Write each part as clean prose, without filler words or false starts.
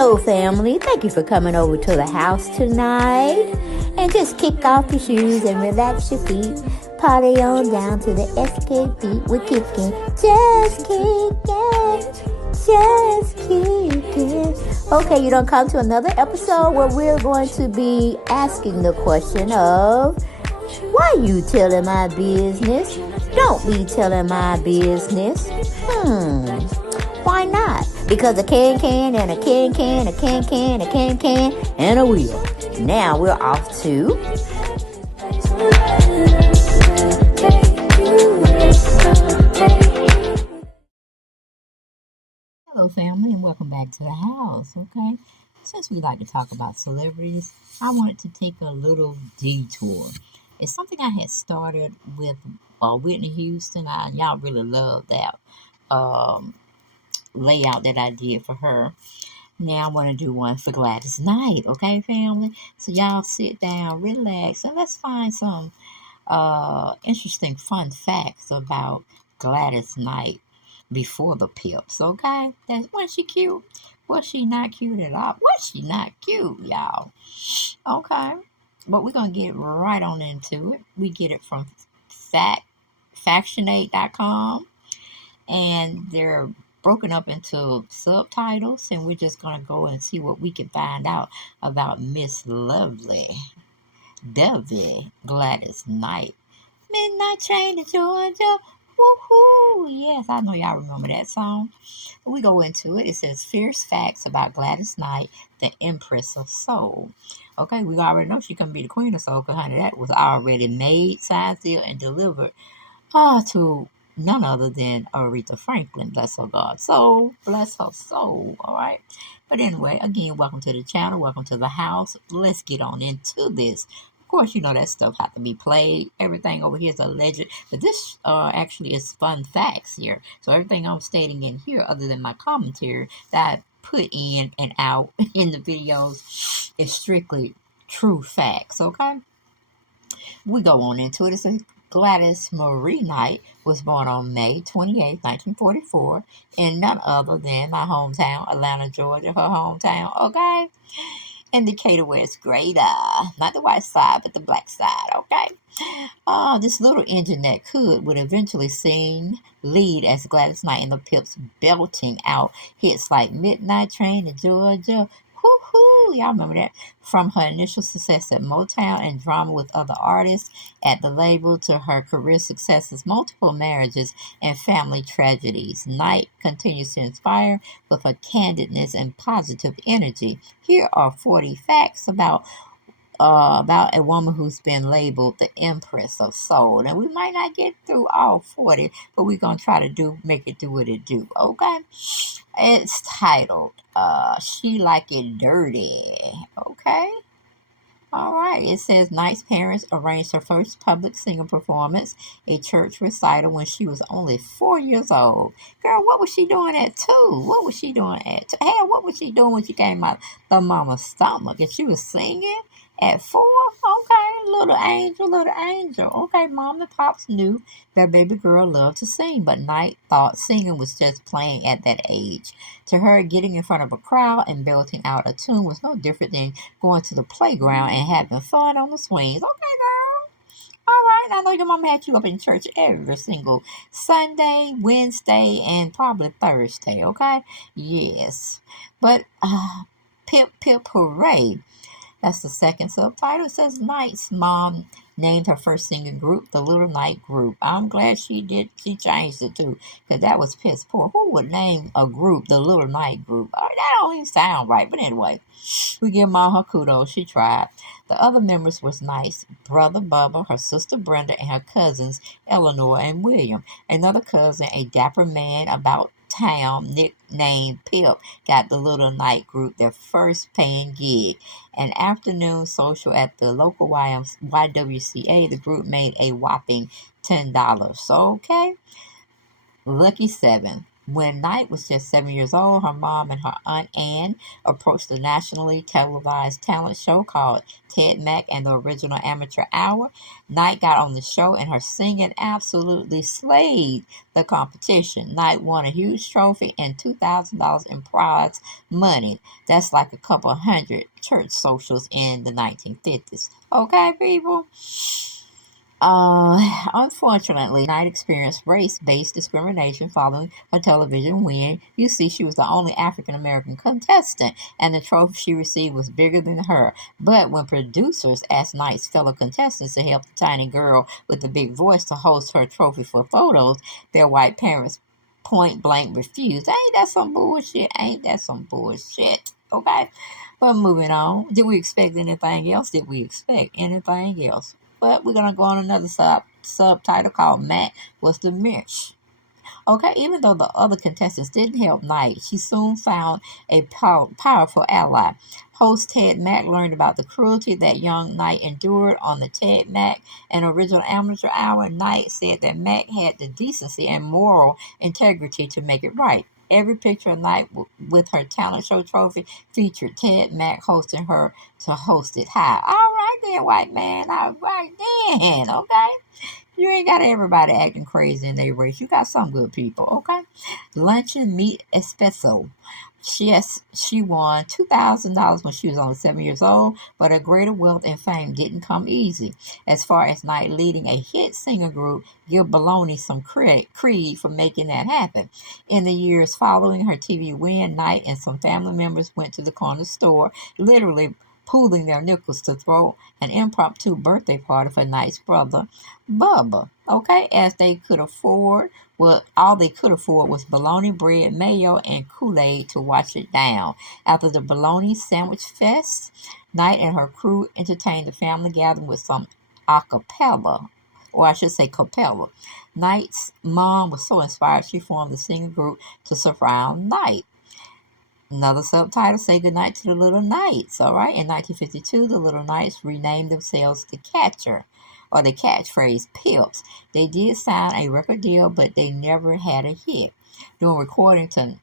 Hello, family. Thank you for coming over to the house tonight. And just kick off your shoes and relax your feet. Party on down to the SK beat. We're kicking, just kicking, just kicking. Okay, you don't come to another episode where we're going to be asking the question of, why you telling my business? Don't be telling my business. Why not? Because a can and a can, a can, and a wheel. Now we're off to... Hello, family, and welcome back to the house, okay? Since we like to talk about celebrities, I wanted to take a little detour. It's something I had started with Whitney Houston. Y'all really love that layout that I did for her. Now I want to do one for Gladys Knight, okay, family? So y'all sit down, relax, and let's find some interesting, fun facts about Gladys Knight before the Pips, okay? Was she cute? Was she not cute at all? Was she not cute, y'all? Okay, but we're gonna get right on into it. We get it from factionate.com, and they're broken up into subtitles, and we're just gonna go and see what we can find out about Miss Lovely Debbie Gladys Knight. Midnight Train to Georgia. Woohoo! Yes, I know y'all remember that song. We go into it. It says fierce facts about Gladys Knight, the Empress of Soul. Okay, we already know she couldn't be the Queen of Soul, because honey, that was already made, signed, sealed, and delivered to none other than Aretha Franklin. Bless her God soul. Bless her soul. All right. But anyway, again, welcome to the channel. Welcome to the house. Let's get on into this. Of course, you know that stuff has to be played. Everything over here is alleged. But this actually is fun facts here. So everything I'm stating in here, other than my commentary that I put in and out in the videos, is strictly true facts. Okay? We go on into it. It says Gladys Marie Knight was born on May 28, 1944, in none other than my hometown, Atlanta, Georgia, her hometown, okay? In Decatur, where it's greater. Not the white side, but the black side, okay? This little engine that would eventually lead as Gladys Knight and the Pips, belting out hits like Midnight Train to Georgia. Woohoo! Y'all remember that? From her initial success at Motown and drama with other artists at the label to her career successes, multiple marriages, and family tragedies, Knight continues to inspire with her candidness and positive energy. Here are 40 facts about a woman who's been labeled the Empress of Soul. And we might not get through all 40, but we're going to try to make it do what it do, okay? It's titled, She Like It Dirty, okay? All right, it says Knight's parents arranged her first public singing performance, a church recital, when she was only 4 years old. Girl, what was she doing at 2? What was she doing at 2? Hell, what was she doing when she came out the mama's stomach? And she was singing at 4? Okay, little angel, little angel. Okay, mom and pops knew their baby girl loved to sing, but Knight thought singing was just playing at that age. To her, getting in front of a crowd and belting out a tune was no different than going to the playground and having fun on the swings. Okay, girl. All right. I know your mama had you up in church every single Sunday, Wednesday, and probably Thursday. Okay. Yes. But pip pip hooray. That's the second subtitle. It says Knight's mom named her first singing group the Little Knight Group. I'm glad she did. She changed it too, because that was piss poor. Who would name a group the Little Knight Group? That don't even sound right. But anyway, we give Mom her kudos. She tried. The other members was Knight's brother Bubba, her sister Brenda, and her cousins Eleanor and William. Another cousin, a dapper man about town nicknamed Pip, got the Little Knight Group their first paying gig. An afternoon social at the local YWCA, the group made a whopping $10. Okay? Lucky 7. When Knight was just 7 years old, her mom and her aunt Anne approached the nationally televised talent show called Ted Mack and the Original Amateur Hour. Knight got on the show and her singing absolutely slayed the competition. Knight won a huge trophy and $2,000 in prize money. That's like a couple hundred church socials in the 1950s. Okay, people? Unfortunately, Knight experienced race-based discrimination following her television win. You see, she was the only African American contestant, and the trophy she received was bigger than her. But when producers asked Knight's fellow contestants to help the tiny girl with the big voice to host her trophy for photos, their white parents point blank refused. Ain't that some bullshit? Ain't that some bullshit? Okay? But moving on. Did we expect anything else? Did we expect anything else? But we're gonna go on another subtitle called Matt was the Mitch. Okay, even though the other contestants didn't help Knight, she soon found a powerful ally. Host Ted Mack learned about the cruelty that young Knight endured on the Ted Mack and Original Amateur Hour. Knight said that Mack had the decency and moral integrity to make it right. Every picture of Knight with her talent show trophy featured Ted Mack hosting her to host it high. All right then, white man. All right then. Okay. You ain't got everybody acting crazy in their race. You got some good people, okay? Luncheon meat espresso. Yes, she won $2,000 when she was only 7 years old, but her greater wealth and fame didn't come easy. As far as Knight leading a hit singer group, give Baloney some credit, Creed for making that happen. In the years following her TV win, Knight and some family members went to the corner store, literally pooling their nickels to throw an impromptu birthday party for Knight's brother, Bubba. Okay, as they could afford, well, all they could afford was bologna bread, mayo, and Kool-Aid to wash it down. After the bologna sandwich fest, Knight and her crew entertained the family gathering with some a cappella, or I should say capella. Knight's mom was so inspired she formed the singing group to surround Knight. Another subtitle, Say Goodnight to the Little Knights. All right. In 1952, the Little Knights renamed themselves the Catcher, or the catchphrase Pips. They did sign a record deal, but they never had a hit. During recording to,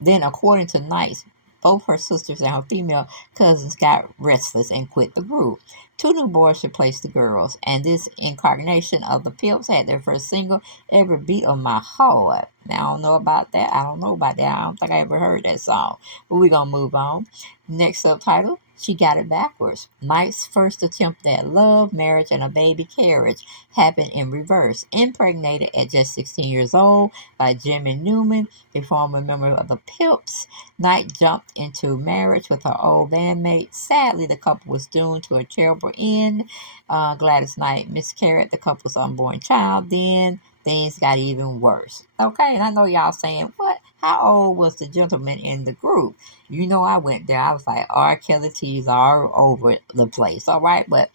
then according to Knights, both her sisters and her female cousins got restless and quit the group. Two new boys replaced the girls, and this incarnation of the Pips had their first single, Every Beat of My Heart. Now, I don't know about that. I don't know about that. I don't think I ever heard that song. But we're going to move on. Next subtitle, She Got It Backwards. Mike's first attempt at love, marriage, and a baby carriage happened in reverse. Impregnated at just 16 years old by Jimmy Newman, a former member of the Pips, Knight jumped into marriage with her old bandmate. Sadly, the couple was doomed to a terrible end. Gladys Knight miscarried the couple's unborn child. Then things got even worse. Okay, and I know y'all saying, what? How old was the gentleman in the group? You know, I went there. I was like, R. Kelly teas all over the place, all right? But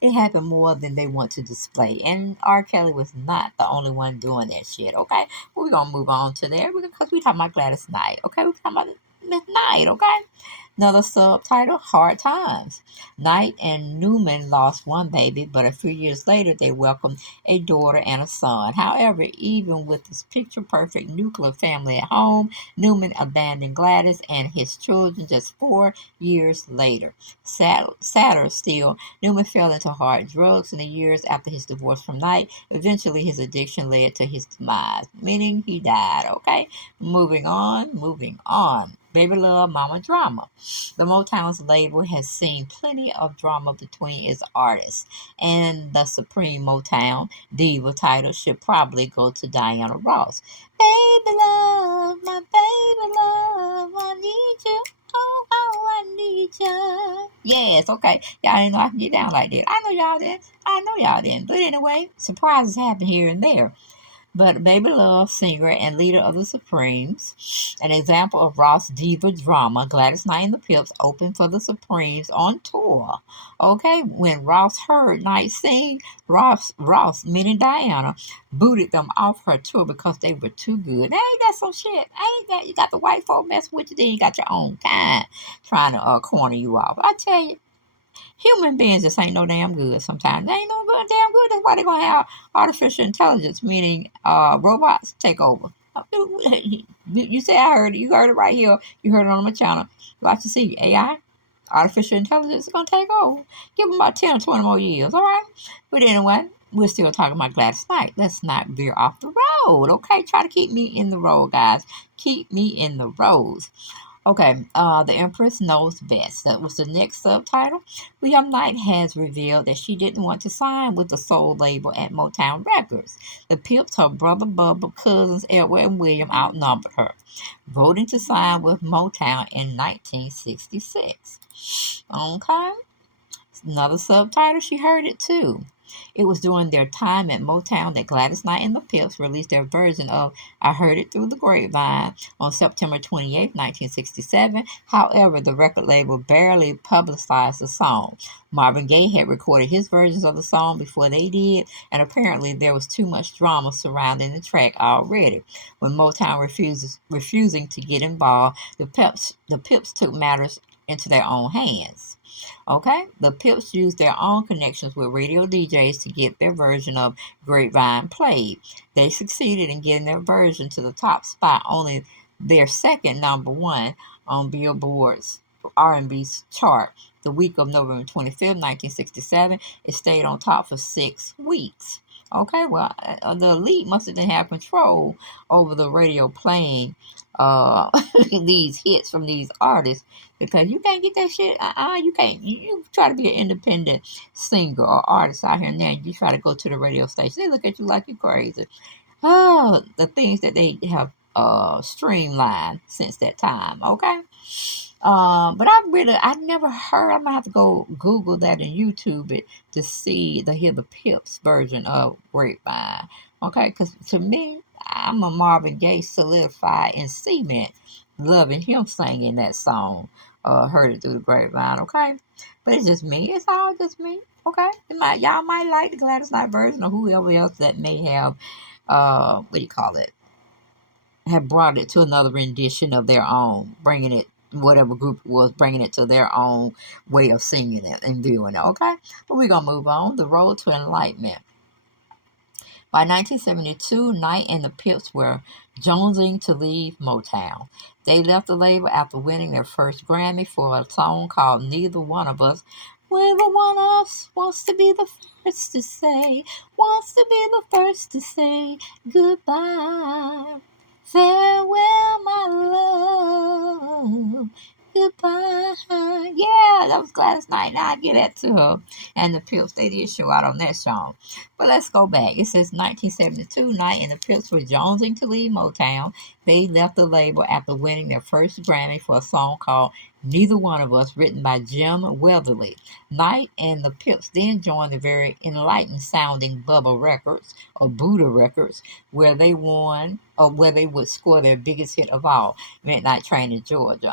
it happened more than they want to display. And R. Kelly was not the only one doing that shit, okay? We're going to move on to there because we're talking about Gladys Knight, okay? We're talking about Miss Knight, okay? Another subtitle, Hard Times. Knight and Newman lost one baby, but a few years later they welcomed a daughter and a son. However, even with this picture perfect nuclear family at home, Newman abandoned Gladys and his children just 4 years later. Sadder still, Newman fell into hard drugs in the years after his divorce from Knight. Eventually, his addiction led to his demise, meaning he died. Okay, moving on, moving on. Baby Love Mama Drama. The Motown's label has seen plenty of drama between its artists, and the Supreme Motown Diva title should probably go to Diana Ross. Baby love, my baby love, I need you. Oh, how I need you. Yes, okay. Y'all didn't know I can get down like that. I know y'all didn't. I know y'all didn't. But anyway, surprises happen here and there. But Baby Love, singer and leader of the Supremes, an example of Ross diva drama, Gladys Knight and the Pips opened for the Supremes on tour. Okay, when Ross heard Knight sing, Ross, meaning Diana, booted them off her tour because they were too good. Now, ain't that some shit? Ain't that you got the white folk messing with you, then you got your own kind trying to corner you off. I tell you. Human beings just ain't no damn good sometimes. They ain't no good damn good. That's why they're gonna have artificial intelligence, meaning robots take over. You say I heard it. You heard it right here. You heard it on my channel. Watch to see AI, artificial intelligence, is gonna take over. Give them about 10 or 20 more years, all right? But anyway, we're still talking about Gladys Knight. Let's not veer off the road, okay? Try to keep me in the road, guys. Keep me in the roads. Okay, the Empress knows best. That was the next subtitle. William Knight has revealed that she didn't want to sign with the soul label at Motown Records. The Pips, her brother Bubba, cousins Edward and William outnumbered her, voting to sign with Motown in 1966. Okay, another subtitle, she heard it too. It was during their time at Motown that Gladys Knight and the Pips released their version of I Heard It Through the Grapevine on September 28, 1967. However, the record label barely publicized the song. Marvin Gaye had recorded his versions of the song before they did, and apparently there was too much drama surrounding the track already. When Motown refusing to get involved, the Pips took matters into their own hands. Okay, the Pips used their own connections with radio DJs to get their version of Grapevine played. They succeeded in getting their version to the top spot, only their second number one on Billboard's R&B chart. The week of November 25th, 1967, it stayed on top for 6 weeks. Okay, well, the elite must have didn't have control over the radio playing uh, these hits from these artists because you can't get that shit. You can't. You try to be an independent singer or artist out here now. You try to go to the radio station. They look at you like you're crazy. Oh, the things that they have streamlined since that time. Okay. But I never heard. I'm gonna have to go Google that and YouTube it to hear the Pips version of Grapevine. Okay, because to me, I'm a Marvin Gaye solidified and cement, loving him singing that song. Heard it through the grapevine. Okay, but it's just me. It's all just me. Okay, y'all might like the Gladys Knight version or whoever else that may have what do you call it? Have brought it to another rendition of their own, bringing it, whatever group it was, bringing it to their own way of singing it and viewing it, okay? But we're going to move on. The Road to Enlightenment. By 1972, Knight and the Pips were jonesing to leave Motown. They left the label after winning their first Grammy for a song called Neither One of Us. Neither one of us wants to be the first to say, goodbye. Farewell, my love. Goodbye. Yeah, that was Gladys Knight. Now I get that to her. And the Pips, they did show out on that song. But let's go back. It says 1972, Knight and the Pips were jonesing to leave Motown. They left the label after winning their first Grammy for a song called Neither One of Us, written by Jim Weatherly. Knight and the Pips then joined the very enlightened sounding Bubba Records, or Buddha Records, where they would score their biggest hit of all, Midnight Train to Georgia.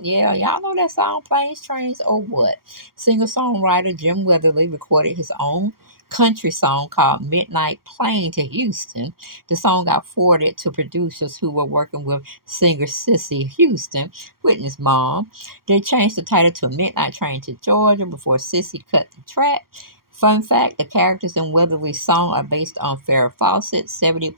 Yeah, y'all know that song, Planes, Trains, or What? Singer-songwriter Jim Weatherly recorded his own country song called Midnight Plane to Houston. The song got forwarded to producers who were working with singer Cissy Houston, Whitney's mom. They changed the title to Midnight Train to Georgia before Cissy cut the track. Fun fact, the characters in Weatherly's song are based on Farrah Fawcett's 70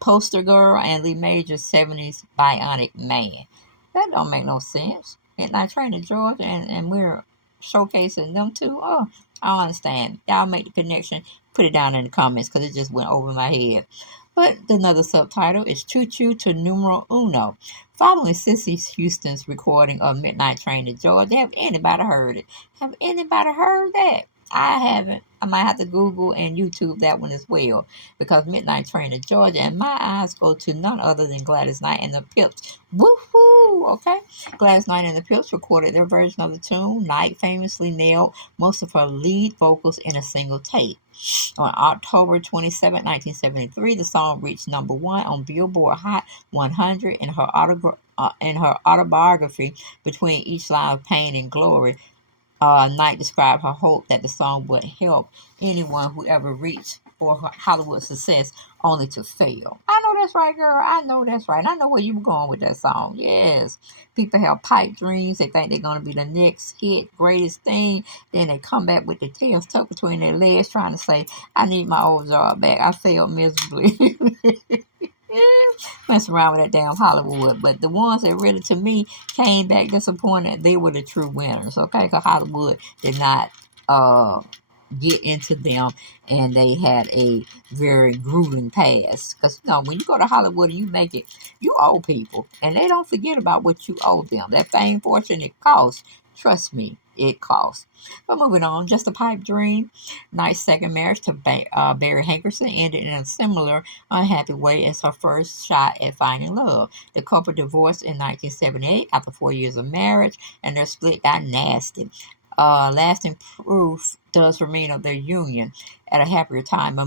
poster girl and Lee Major's 70s Bionic Man. That don't make no sense. Midnight Train to Georgia and we're showcasing them too. Oh, I don't understand. Y'all make the connection. Put it down in the comments because it just went over my head. But another subtitle is Choo Choo to Numero Uno. Following Cissy Houston's recording of Midnight Train to Georgia, have anybody heard it? Have anybody heard that? I haven't. I might have to Google and YouTube that one as well because Midnight Train to Georgia and my eyes go to none other than Gladys Knight and the Pips. Woohoo! Okay. Gladys Knight and the Pips recorded their version of the tune. Knight famously nailed most of her lead vocals in a single take. On October 27, 1973, the song reached number one on Billboard Hot 100 in her autobiography, Between Each Line of Pain and Glory. Knight described her hope that the song would help anyone who ever reached for Hollywood success only to fail. I know that's right, girl. I know that's right. I know where you were going with that song. Yes. People have pipe dreams. They think they're going to be the next hit, greatest thing. Then they come back with their tails tucked between their legs trying to say, I need my old job back. I failed miserably. Mess around with that damn Hollywood. But the ones that really, to me, came back disappointed, they were the true winners, okay? Because Hollywood did not uh, get into them, and they had a very grueling past. Because, when you go to Hollywood and you make it, you owe people, and they don't forget about what you owe them. That fame, fortune, it costs. Trust me, it costs. But moving on, Just a Pipe Dream. Knight's second marriage to Barry Hankerson ended in a similar unhappy way as her first shot at finding love. The couple divorced in 1978 after 4 years of marriage, and their split got nasty. Lasting proof does remain of their union at a happier time. Wait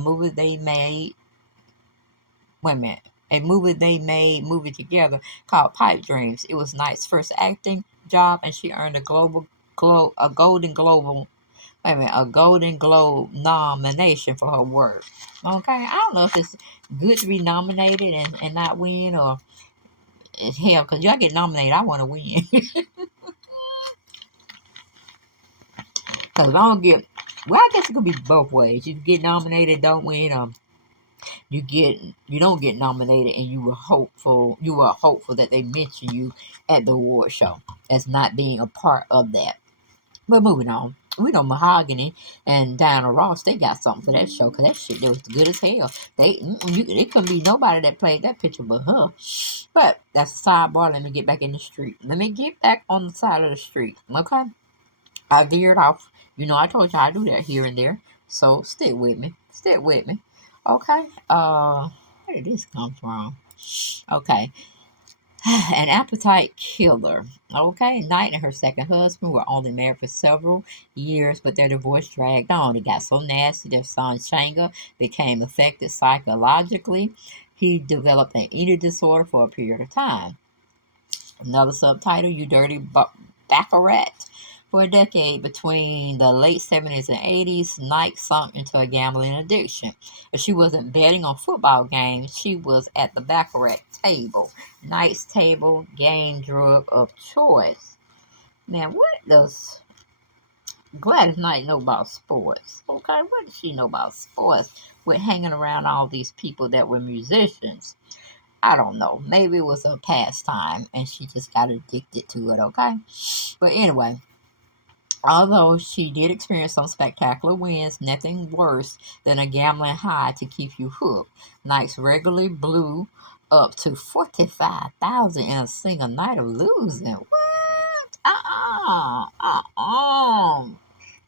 a minute. A movie together called Pipe Dreams. It was Knight's first acting job, and she earned a Golden Globe nomination for her work. Okay, I don't know if it's good to be nominated and not win, or it's hell, because y'all get nominated, I want to win. Because if I don't get, well, I guess it could be both ways. You get nominated, don't win. You don't get nominated, and you were hopeful that they mention you at the award show as not being a part of that. But moving on, we know Mahogany and Diana Ross, they got something for that show, because that shit, they was good as hell. It couldn't be nobody that played that picture but her. But that's a sidebar. Let me get back in the street. Let me get back on the side of the street. Okay? I veered off. I told you I do that here and there. So stick with me. Stick with me. Okay? Where did this come from? Okay. An appetite killer. Okay, Knight and her second husband were only married for several years, but their divorce dragged on. It got so nasty, their son Shanga became affected psychologically. He developed an eating disorder for a period of time. Another subtitle, You Dirty Baccarat. For a decade between the late 70s and 80s, Knight sunk into a gambling addiction. If she wasn't betting on football games, she was at the Baccarat table. Knight's table game drug of choice. Now, what does Gladys Knight know about sports? Okay, what does she know about sports with hanging around all these people that were musicians? I don't know. Maybe it was a pastime and she just got addicted to it, okay? But anyway, although she did experience some spectacular wins, nothing worse than a gambling high to keep you hooked. Nights regularly blew up to 45,000 in a single night of losing. What?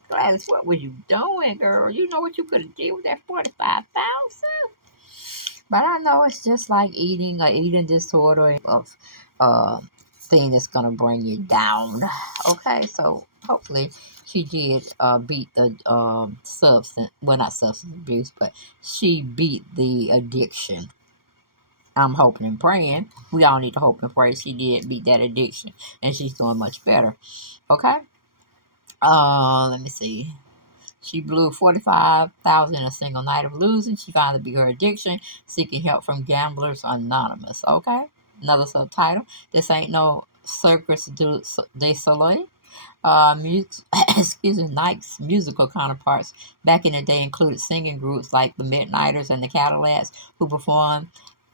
Gladys, what were you doing, girl? You know what you could have did with that 45,000? But I know it's just like eating disorder of uh thing that's gonna bring you down. Okay, so hopefully she did beat the substance, well, not substance abuse, but she beat the addiction. I'm hoping and praying. We all need to hope and pray she did beat that addiction, and she's doing much better. Okay. Let me see. She blew 45,000 in a single night of losing. She finally beat her addiction, seeking help from Gamblers Anonymous. Okay? Another subtitle. This ain't no Circus du Soleil. Excuse me, Nike's musical counterparts back in the day included singing groups like the Midnighters and the Cadillacs, who performed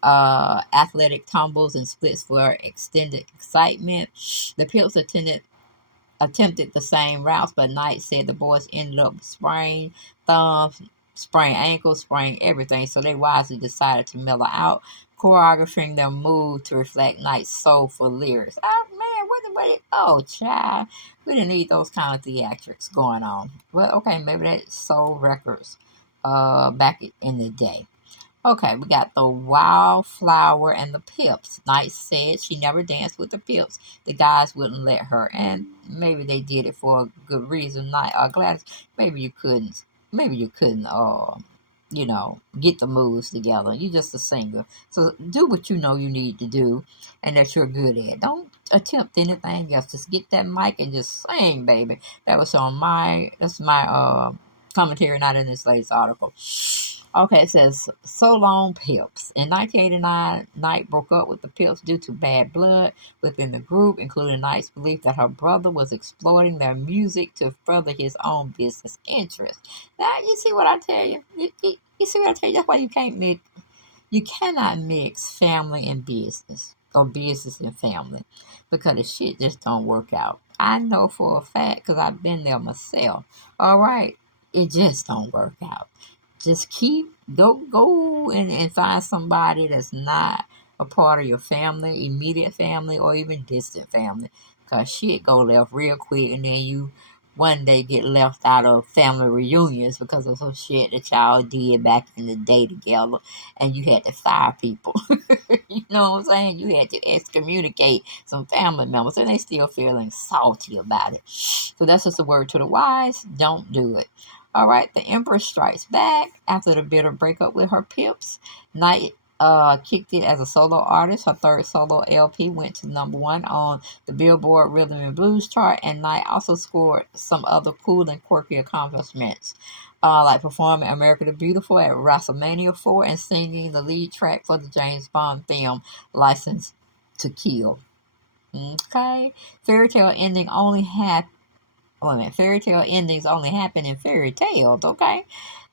athletic tumbles and splits for extended excitement. The Pips attempted the same routes, but Knight said the boys ended up with sprained thumbs, sprained ankles, sprained everything, so they wisely decided to mellow out, choreographing their move to reflect Knight's soulful lyrics. Oh man, oh child, we didn't need those kind of theatrics going on. Well, okay, maybe that soul records back in the day. Okay, we got the Wildflower and the Pips. Knight said she never danced with the Pips. The guys wouldn't let her, and maybe they did it for a good reason. Knight, Gladys, maybe you couldn't. Maybe you couldn't. Get the moves together. You're just a singer, so do what you know you need to do, and that you're good at. Don't attempt anything else. Just get that mic and just sing, baby. That's my commentary, not in this latest article. Okay, it says, So Long Pips. In 1989, Knight broke up with the Pips due to bad blood within the group, including Knight's belief that her brother was exploiting their music to further his own business interests. Now, you see what I tell you? You see what I tell you? That's why you can't You cannot mix family and business or business and family because the shit just don't work out. I know for a fact because I've been there myself. All right, it just don't work out. Just go and find somebody that's not a part of your family, immediate family, or even distant family. Cause shit go left real quick, and then you one day get left out of family reunions because of some shit that y'all did back in the day together, and you had to fire people. You know what I'm saying? You had to excommunicate some family members, and they still feeling salty about it. So that's just a word to the wise. Don't do it. All right, the Empress strikes back after the bitter breakup with her pips. Knight kicked it as a solo artist. Her third solo LP went to #1 on the Billboard Rhythm and Blues chart, and Knight also scored some other cool and quirky accomplishments, like performing America the Beautiful at WrestleMania 4 and singing the lead track for the James Bond film License to Kill. Okay, fairy tale ending only had wait a minute, fairy tale endings only happen in fairy tales, okay?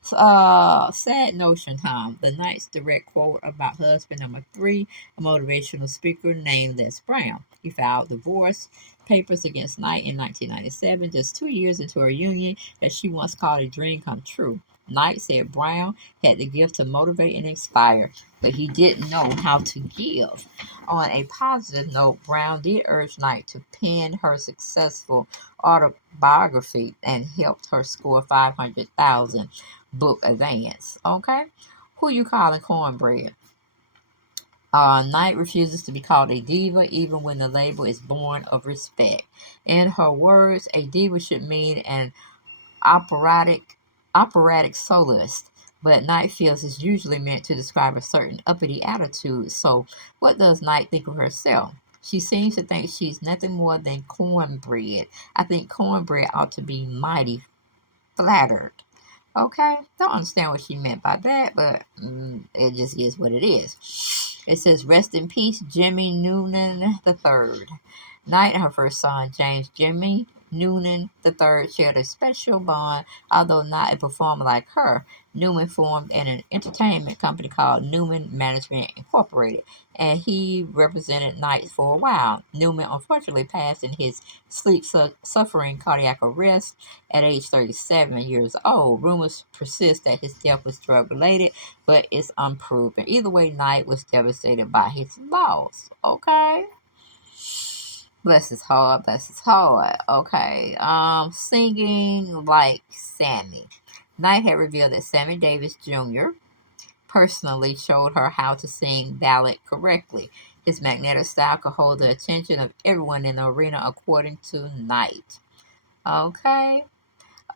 Sad notion time. The Knight's direct quote about husband #3, a motivational speaker named Les Brown. He filed divorce papers against Knight in 1997, just 2 years into a union that she once called a dream come true. Knight said Brown had the gift to motivate and inspire, but he didn't know how to give. On a positive note, Brown did urge Knight to pen her successful autobiography and helped her score 500,000 book advance. Okay, who you calling cornbread? Knight refuses to be called a diva, even when the label is born of respect. In her words, a diva should mean an operatic operatic soloist, but Knight feels it's usually meant to describe a certain uppity attitude. So, what does Knight think of herself? She seems to think she's nothing more than cornbread. I think cornbread ought to be mighty flattered. Okay, don't understand what she meant by that, but it just is what it is. It says, "Rest in peace, Jimmy Noonan III." Knight and her first son, James Jimmy Noonan III, shared a special bond, although not a performer like her. Newman formed an entertainment company called Newman Management Incorporated, and he represented Knight for a while. Newman unfortunately passed in his sleep suffering cardiac arrest at age 37 years old. Rumors persist that his death was drug related, but it's unproven. Either way, Knight was devastated by his loss. Okay. Bless his heart, bless his heart. Okay. Singing like Sammy. Knight had revealed that Sammy Davis Jr. personally showed her how to sing ballad correctly. His magnetic style could hold the attention of everyone in the arena, according to Knight. Okay.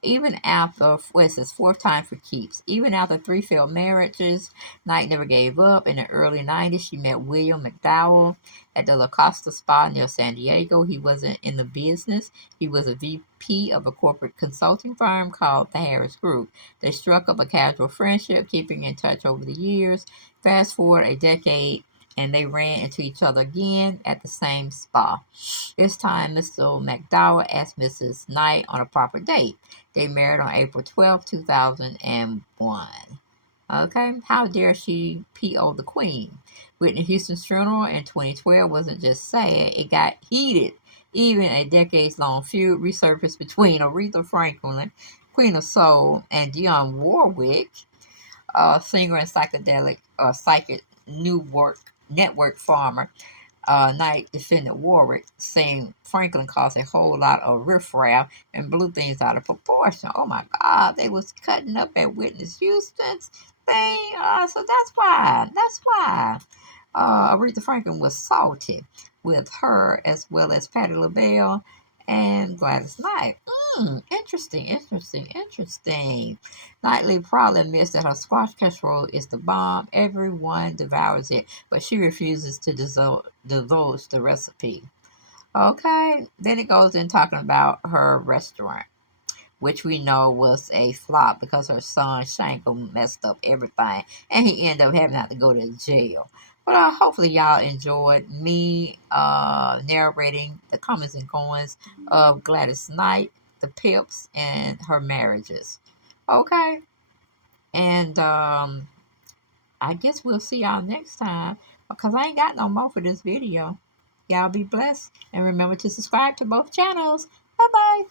Even after, what's this, fourth time for keeps. Even after three failed marriages, Knight never gave up. In the early 90s, she met William McDowell at the La Costa Spa near San Diego. He wasn't in the business. He was a VP of a corporate consulting firm called the Harris Group. They struck up a casual friendship, keeping in touch over the years. Fast forward a decade, and they ran into each other again at the same spa. This time, Mr. McDowell asked Mrs. Knight on a proper date. They married on April 12, 2001. Okay, how dare she PO the Queen? Whitney Houston's funeral in 2012 wasn't just sad, it got heated. Even a decades long feud resurfaced between Aretha Franklin, Queen of Soul, and Dionne Warwick, singer and psychic network farmer. Knight defended Warwick, saying Franklin caused a whole lot of riffraff and blew things out of proportion. Oh my God, they was cutting up at Whitney Houston's thing. So that's why. That's why. Aretha Franklin was salty with her as well as Patti LaBelle and Gladys Knight. Interesting, interesting, interesting. Knightley probably admits that her squash casserole is the bomb. Everyone devours it, but she refuses to divulge the recipe. Okay, then it goes in talking about her restaurant, which we know was a flop because her son Shanko messed up everything, and he ended up having to go to jail. But hopefully y'all enjoyed me narrating the comings and goings of Gladys Knight, the Pips, and her marriages. Okay, and I guess we'll see y'all next time because I ain't got no more for this video. Y'all be blessed and remember to subscribe to both channels. Bye bye.